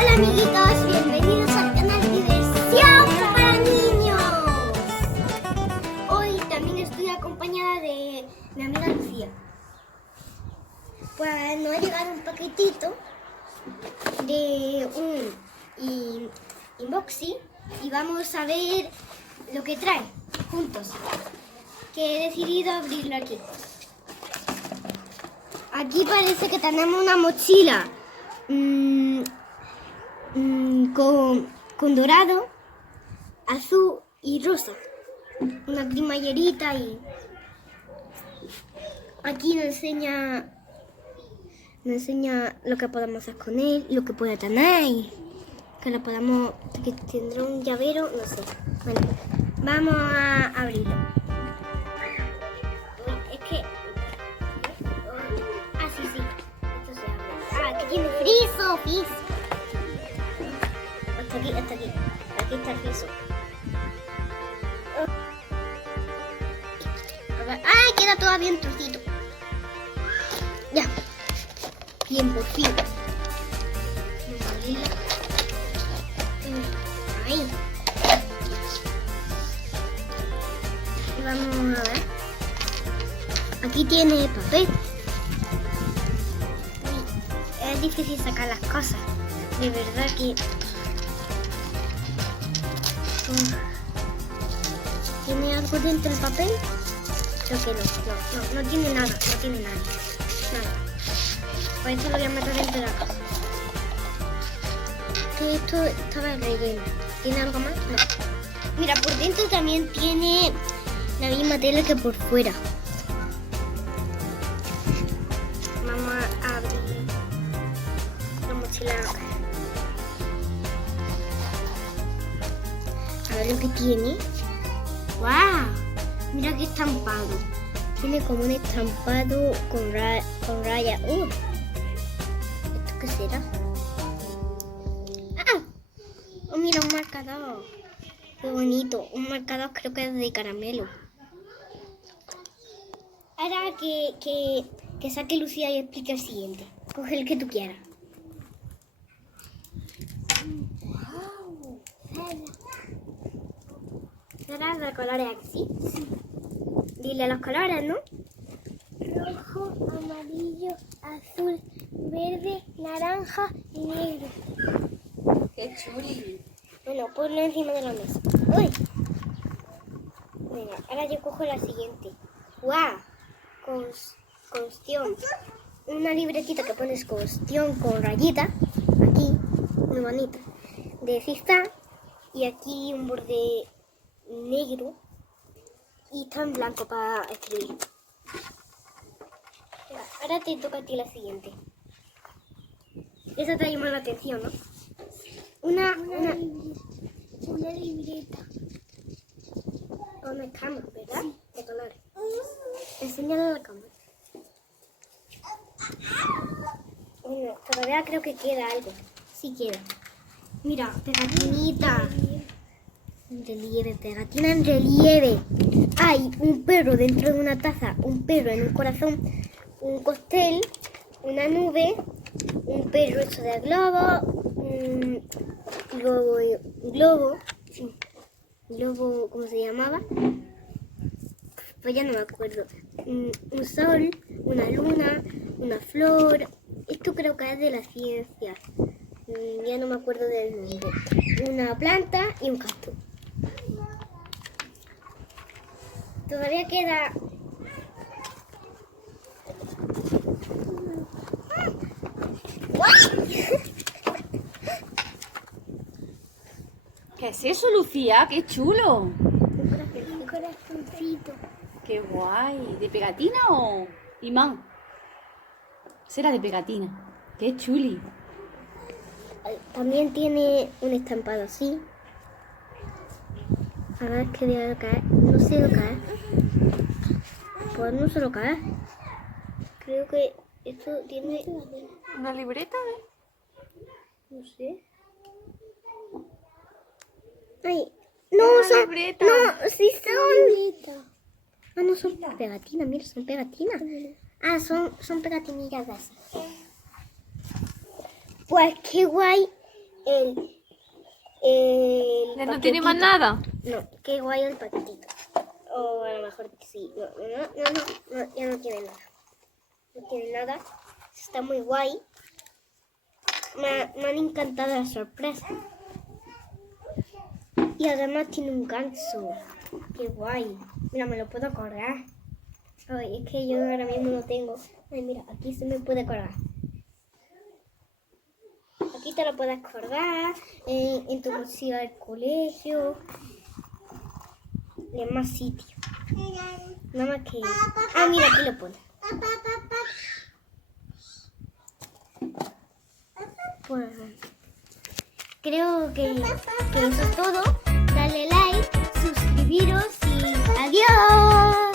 Hola amiguitos, bienvenidos al canal Diversión para Niños. Hoy también estoy acompañada de mi amiga Lucía. Pues nos ha llegado un paquetito de un unboxing y vamos a ver lo que trae juntos. Que he decidido abrirlo aquí. Aquí parece que tenemos una mochila con dorado, azul y rosa. Una cremallerita y aquí nos enseña lo que podemos hacer con él, lo que puede tener, que tendrá un llavero, no sé. Bueno, vamos a abrirlo. Uy, es que... Ah, sí, sí. Esto se abre. Ah, que tiene friso, Hasta aquí. Aquí está el friso. ¡Ay! Queda todavía un trocito. Ya. Bien, por fin. Vamos a abrirla. Ahí. Vamos a ver. Aquí tiene papel. Es difícil sacar las cosas. De verdad que... ¿Tiene algo dentro del papel? Creo que no tiene nada, Nada. Por eso lo voy a meter dentro de la caja. Que esto estaba relleno. ¿Tiene algo más? No. Mira, por dentro también tiene la misma tela que por fuera. Vamos a abrir la mochila. A ver lo que tiene. ¡Wow! Mira qué estampado. Tiene como un estampado con raya. ¿Esto qué será? ¡Ah! Oh, mira, un marcador. Qué bonito. Un marcador creo que es de caramelo. Ahora que saque Lucía y explique el siguiente. Coge el que tú quieras. ¡Wow! ¿Será de colores así? Sí. Dile los colores, ¿no? Rojo, amarillo, azul, verde, naranja y negro. ¡Qué chuli! Bueno, ponlo encima de la mesa. ¡Uy! Mira, ahora yo cojo la siguiente. ¡Guau! Cuestión. Una libretita que pones cuestión con rayita. Aquí, muy bonita. De zigzag. Y aquí un borde negro. Y está en blanco para escribir. Ahora te toca a ti la siguiente. Esa te llama la atención, ¿no? Una libreta. Con escamas, ¿verdad? Sí. De colores. Enséñala a la cámara. Bueno, todavía creo que queda algo. Sí queda. Mira, pegatinita. Pegatina en relieve. Hay un perro dentro de una taza, un perro en un corazón, un cóctel, una nube, un perro hecho de globo, ¿cómo se llamaba? Pues ya no me acuerdo. Un sol, una luna, una flor. Esto creo que es de la ciencia. Ya no me acuerdo del nombre. Una planta y un cactus. Todavía queda... ¿Qué es eso, Lucía? ¡Qué chulo! Un corazoncito. ¡Qué guay! ¿De pegatina o imán? Será de pegatina. ¡Qué chuli! También tiene un estampado así. A ver qué día lo cae. No sé lo cae. Pues no se lo cae. Creo que esto tiene... ¿Una libreta? No sé. ¡Ay! ¡No! Una libreta. ¡No! ¡Sí son! Ah, no son pegatinas. Mira, son pegatinas. Ah, son pegatinillas de esas. Pues qué guay ¿No tiene más nada? No, qué guay el paquetito. O a lo mejor sí. No, ya no tiene nada. No tiene nada. Está muy guay. Me han encantado las sorpresas. Y además tiene un gancho. Qué guay. Mira, me lo puedo colgar. Ay, es que yo ahora mismo no tengo. Ay, mira, aquí se me puede colgar. Aquí te lo puedes colgar en tu bolsillo del colegio. Y en más sitios. Nada más que... Ah, mira, aquí lo pone. Pues creo que eso es todo. Dale like, suscribiros y adiós.